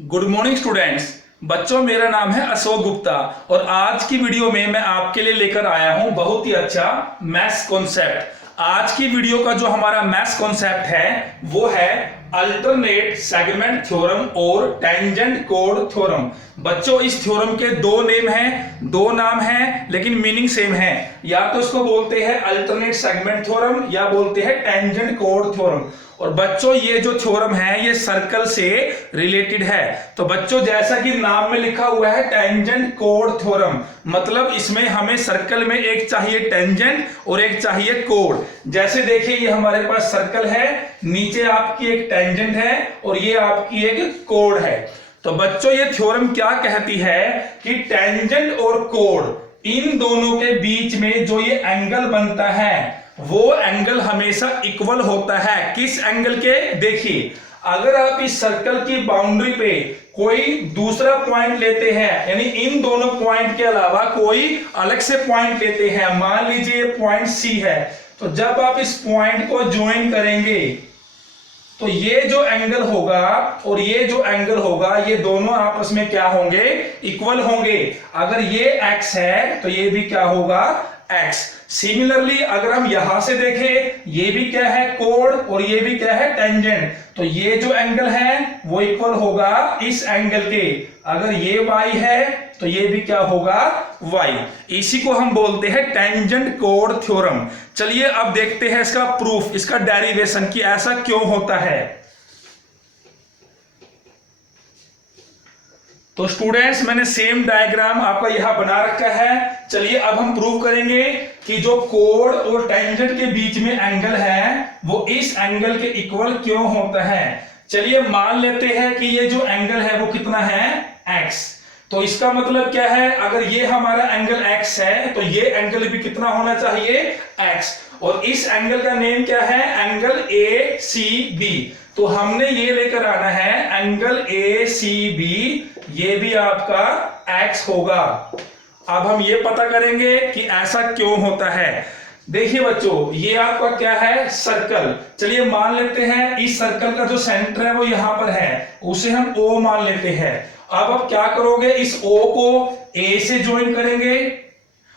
Good morning students. बच्चों, मेरा नाम है अशोक गुप्ता और आज की वीडियो में मैं आपके लिए लेकर आया हूं बहुत ही अच्छा मैथ्स कॉन्सेप्ट। आज की वीडियो का जो हमारा मैथ्स कॉन्सेप्ट है वो है अल्टरनेट सेगमेंट थ्योरम और टेंजेंट कोड थ्योरम। बच्चों, इस थ्योरम के दो नाम हैं लेकिन मीनिंग सेम है। या तो इसको बोलते हैं अल्टरनेट सेगमेंट थ्योरम या बोलते हैं टेंजेंट कोड थ्योरम। और बच्चों, ये जो थ्योरम है ये सर्कल से रिलेटेड है। तो बच्चों, जैसा कि नाम में लिखा हुआ है टेंजेंट कोड थ्योरम, मतलब इसमें हमें सर्कल में एक चाहिए टेंजेंट और एक चाहिए कोड। जैसे देखिए, ये हमारे पास सर्कल है, नीचे आपकी एक टेंजेंट है और ये आपकी एक कोड है। तो बच्चों, ये थ्योरम क्या कहती है कि टेंजेंट और कोड इन दोनों के बीच में जो ये एंगल बनता है वो एंगल हमेशा इक्वल होता है। किस एंगल के? देखिए, अगर आप इस सर्कल की बाउंड्री पे कोई दूसरा पॉइंट लेते हैं, यानी इन दोनों पॉइंट के अलावा कोई अलग से पॉइंट लेते हैं, मान लीजिए ये पॉइंट सी है, तो जब आप इस पॉइंट को ज्वाइन करेंगे तो ये जो एंगल होगा और ये जो एंगल होगा ये दोनों आपस में क्या होंगे? इक्वल होंगे। अगर ये x है तो ये भी क्या होगा? x। सिमिलरली अगर हम यहां से देखें, ये भी क्या है? कोड, और ये भी क्या है? टेंजेंट। तो ये जो एंगल है वो इक्वल होगा इस एंगल के। अगर ये y है तो ये भी क्या होगा? y। इसी को हम बोलते हैं टेंजेंट कोड थ्योरम। चलिए अब देखते हैं इसका प्रूफ, इसका डेरिवेशन कि ऐसा क्यों होता है। तो स्टूडेंट्स, मैंने सेम डायग्राम आपका यहां बना रखा है। चलिए अब हम प्रूव करेंगे कि जो कोड और टेंजेंट के बीच में एंगल है वो इस एंगल के इक्वल क्यों होता है। चलिए मान लेते हैं कि ये जो एंगल है वो कितना है? x। तो इसका मतलब क्या है? अगर ये हमारा एंगल x है तो ये एंगल भी कितना होना चाहिए? x। और इस एंगल का नेम क्या है? Angle ACB। तो हमने ये लेकर आना है एंगल ACB, ये भी आपका x होगा। अब हम ये पता करेंगे कि ऐसा क्यों होता है। देखिए बच्चों, ये आपका क्या है? सर्कल। चलिए मान लेते हैं इस सर्कल का जो सेंटर है वो यहां पर है, उसे हम O मान लेते हैं। अब आप क्या करोगे? इस O को A से ज्वाइन करेंगे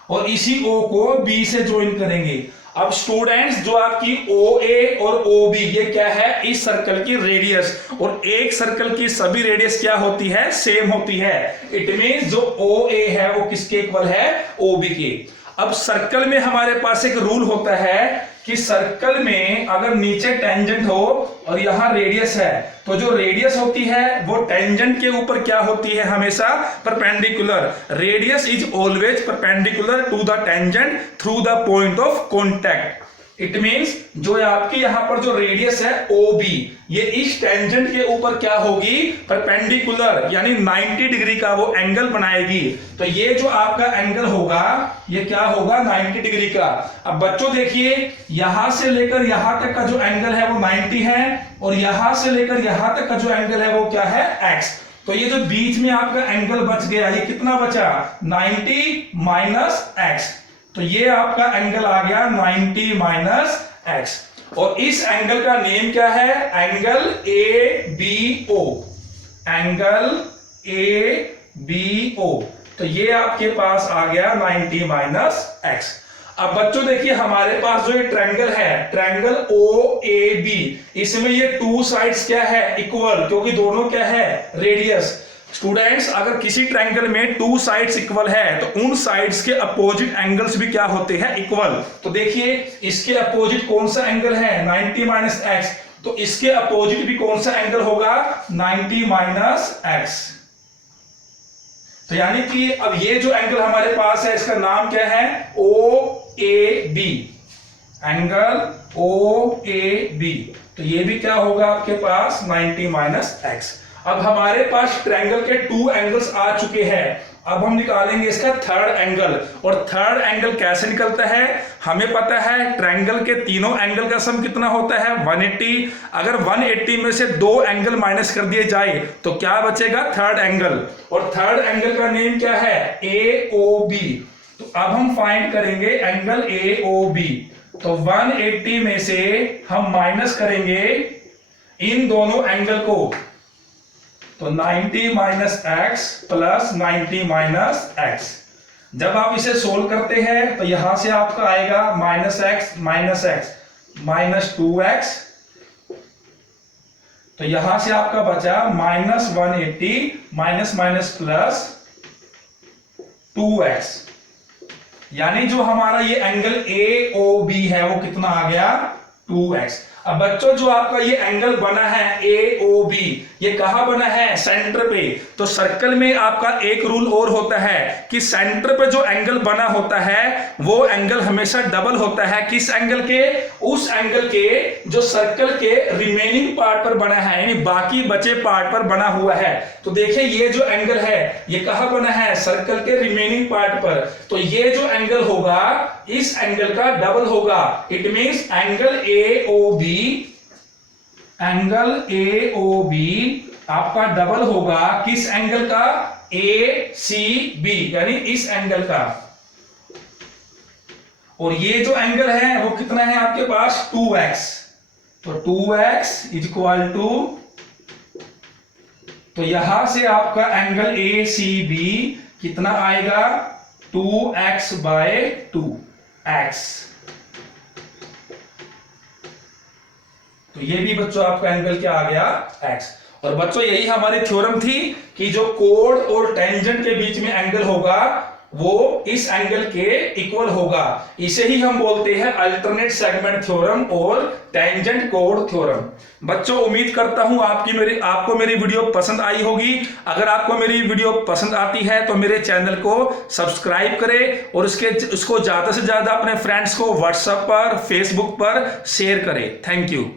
और इसी O को B से ज्वाइन करेंगे। अब स्टूडेंट्स, जो आपकी OA और OB ये क्या है? इस सर्कल की रेडियस। और एक सर्कल की सभी रेडियस क्या होती है? सेम होती है। इट मींस जो OA है वो किसके इक्वल है? OB के। अब सर्कल में हमारे पास एक रूल होता है कि सर्कल में अगर नीचे टेंजेंट हो और यहां रेडियस है तो जो रेडियस होती है वो टेंजेंट के ऊपर क्या होती है? हमेशा perpendicular. Radius is always perpendicular to the tangent through the point of contact. It means जो आपकी यहां पर जो रेडियस है OB, ये इस टेंजेंट के ऊपर क्या होगी? परपेंडिकुलर, यानी 90 डिग्री का वो एंगल बनाएगी। तो ये जो आपका एंगल होगा ये क्या होगा? 90 डिग्री का। अब बच्चों देखिए, यहां से लेकर यहां तक का जो एंगल है वो 90 है और यहां से लेकर यहां तक का जो एंगल है वो क्या है? x। तो ये जो बीच में आपका एंगल बच गया, ये कितना बचा? 90 माइनस x। तो ये आपका एंगल आ गया 90 माइनस x। और इस एंगल का नेम क्या है? Angle ABO। Angle ABO। तो ये आपके पास आ गया 90 माइनस x। अब बच्चों देखिए, हमारे पास जो ये ट्रायंगल है, ट्रायंगल OAB, इसमें ये टू साइड्स क्या है? इक्वल, क्योंकि दोनों क्या है? रेडियस। स्टूडेंट्स, अगर किसी ट्रायंगल में टू साइड्स इक्वल है तो उन साइड्स के अपोजिट एंगल्स भी क्या होते हैं? इक्वल। तो देखिए, इसके अपोजिट कौन सा एंगल है? 90 माइनस x। तो इसके अपोजिट भी कौन सा एंगल होगा? 90 माइनस x। तो यानी कि अब ये जो एंगल हमारे पास है इसका नाम क्या है? OAB। Angle OAB। तो ये भी क्या होगा आपके पास? 90 माइनस x। अब हमारे पास ट्रायंगल के टू एंगल्स आ चुके हैं। अब हम निकालेंगे इसका थर्ड एंगल। और थर्ड एंगल कैसे निकलता है? हमें पता है ट्रायंगल के तीनों एंगल का सम कितना होता है? 180। अगर 180 में से दो एंगल माइनस कर दिए जाए तो क्या बचेगा? Third angle. और थर्ड एंगल का नेम क्या है? AOB। तो अब हम फाइंड करेंगे एंगल AOB। तो 180 में से हम माइनस करेंगे इन दोनों एंगल को, तो 90 minus x plus 90 minus x. जब आप इसे सोल्व करते हैं तो यहां से आपका आएगा माइनस एक्स माइनस 2x, तो यहां से आपका बचा minus 180 minus minus plus 2x, यानी जो हमारा ये एंगल AOB है वो कितना आ गया 2x। अब बच्चों जो आपका ये एंगल बना है AOB, ये कहां बना है सेंटर पे। तो सर्कल में आपका एक रूल और होता है कि सेंटर पे जो एंगल बना होता है वो एंगल हमेशा डबल होता है। किस एंगल के, उस एंगल के जो सर्कल के रिमेनिंग पार्ट पर बना है, यानी बाकी बचे पार्ट पर बना हुआ है। तो देखिए ये जो एंगल है ये कहां बना है सर्कल के रिमेनिंग पार्ट पर, तो ये जो एंगल होगा इस एंगल का डबल होगा। इट मींस एंगल AOB आपका डबल होगा किस एंगल का, ACB, यानी इस एंगल का। और ये जो एंगल है वो कितना है आपके पास 2x, तो 2x इज इक्वल टू, तो यहां से आपका एंगल ACB कितना आएगा 2x बाय 2x। तो ये भी बच्चों आपका एंगल क्या आ गया x। और बच्चों यही हमारी थ्योरम थी कि जो कोड और टेंजेंट के बीच में एंगल होगा वो इस एंगल के इक्वल होगा। इसे ही हम बोलते हैं अल्टरनेट सेगमेंट थ्योरम और टेंजेंट कोड थ्योरम। बच्चों उम्मीद करता हूं आपको मेरी वीडियो पसंद आई होगी। अगर आपको मेरी वीडियो पसंद आती है तो मेरे चैनल को सब्सक्राइब करें और उसको ज्यादा से ज्यादा अपने फ्रेंड्स को व्हाट्सएप पर, फेसबुक पर शेयर करें। Thank you.